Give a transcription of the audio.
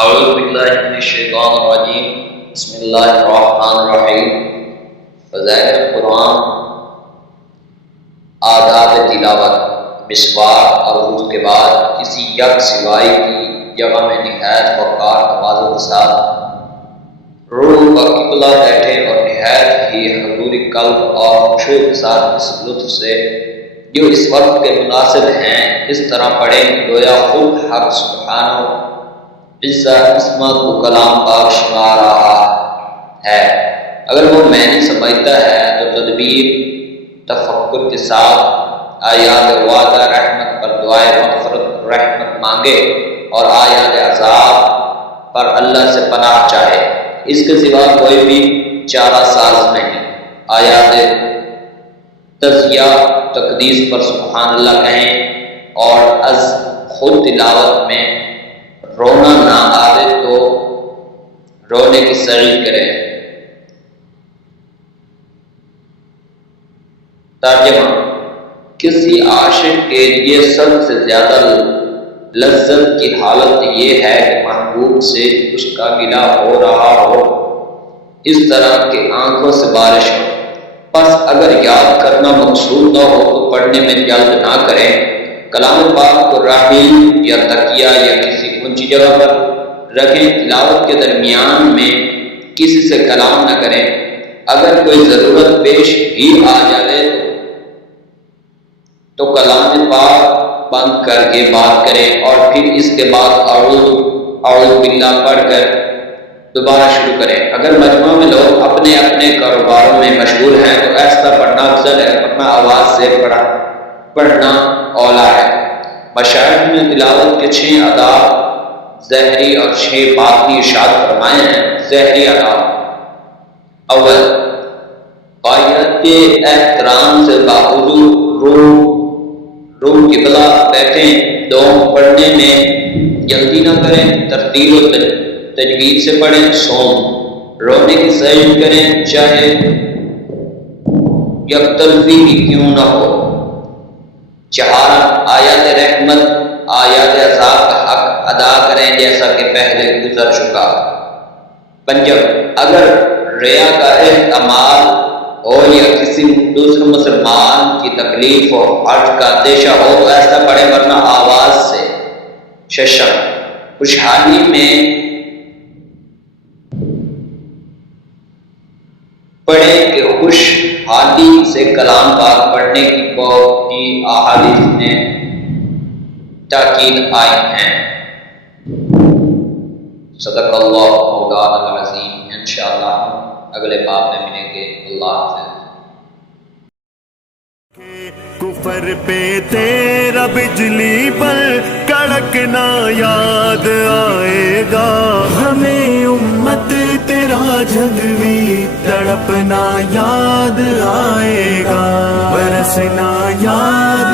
اعوذ باللہ من الشیطان الرجیم بسم اللہ الرحمن الرحیم فضائل قرآن آداب تلاوت مسواک اور وضو کے بعد کسی یک سوائی کی جگہ میں نہایت وقار تواضع کے ساتھ روح کا قبلہ بیٹھے اور نہایت ہی حضور قلب اور خشوع کے ساتھ اس لطف سے جو اس وقت کے مناسب ہیں اس طرح پڑھیں گویا خود حق سبحانہ عصمت کو کلام پاک سنا رہا ہے۔ اگر وہ معنی سمجھتا ہے تو تدبیر تفکر کے ساتھ آیات وعدہ رحمت پر دعائے مغفرت رحمت مانگے اور آیات عذاب پر اللہ سے پناہ چاہے۔ اس کے سوا کوئی بھی چارہ ساز نہیں۔ آیات تزکیہ تقدیس پر سبحان اللہ کہیں اور از خود تلاوت میں رونا نہ آئے تو رونے کی سعی کریں۔ ترجمہ: کسی عاشق کے لیے سب سے زیادہ لذت کی حالت یہ ہے کہ محبوب سے اس کا گلہ ہو رہا ہو، اس طرح کہ آنکھوں سے بارش ہو۔ پس اگر یاد کرنا مقصود نہ ہو تو پڑھنے میں جلد نہ کریں۔ کلام پاک کو راحیل یا تکیہ یا کسی اونچی جگہ پر رکھیں۔ تلاوت کے درمیان میں کسی سے کلام نہ کریں۔ اگر کوئی ضرورت پیش ہی آ جائے تو کلام پاک بند کر کے بات کریں اور پھر اس کے بعد اعوذ باللہ پڑھ کر دوبارہ شروع کریں۔ اگر مجمع میں لوگ اپنے اپنے کاروباروں میں مشغول ہیں تو ایسا پڑھنا افضل ہے، ورنہ آواز سے پڑھنا اولا ہے۔ مشاہد میں تلاوت کے 6 آداب ظاہری اور 6 باطنی ارشاد فرمائے ہیں۔ ظاہری آداب: اول، قائت کے احترام سے باوضو روح قبلہ بیٹھیں۔ دوم، پڑھنے میں جلدی نہ کریں، ترتیل و تجوید سے پڑھیں۔ سوم، رونے کی سعی کریں چاہے یک طرفی ہی کیوں نہ ہو۔ چہارہ، آیات رحمت آیات عذاب کا حق ادا کریں جیسا کہ پہلے گزر چکا۔ پنجم، اگر ریا کا احتمال ہو یا کسی دوسرے مسلمان کی تکلیف ہو، حرج کا اندیشہ ہو تو ایسا پڑھیں ورنہ آواز سے۔ ششم، خوشحالی میں پڑھیں کہ خوشحالی سے کلام پاک پڑھنے کی بہت ہی احادیث میں تاکید آئی ہیں۔ صدق اللہ مولانا العظیم۔ انشاءاللہ اگلے باب میں ملیں گے۔ اللہ حافظ۔ کفر پہ تیرا بجلی پر کڑکنا یاد آئے گا، ہمیں امت تیرا جھگوی تڑپنا یاد آئے گا، برسنا یاد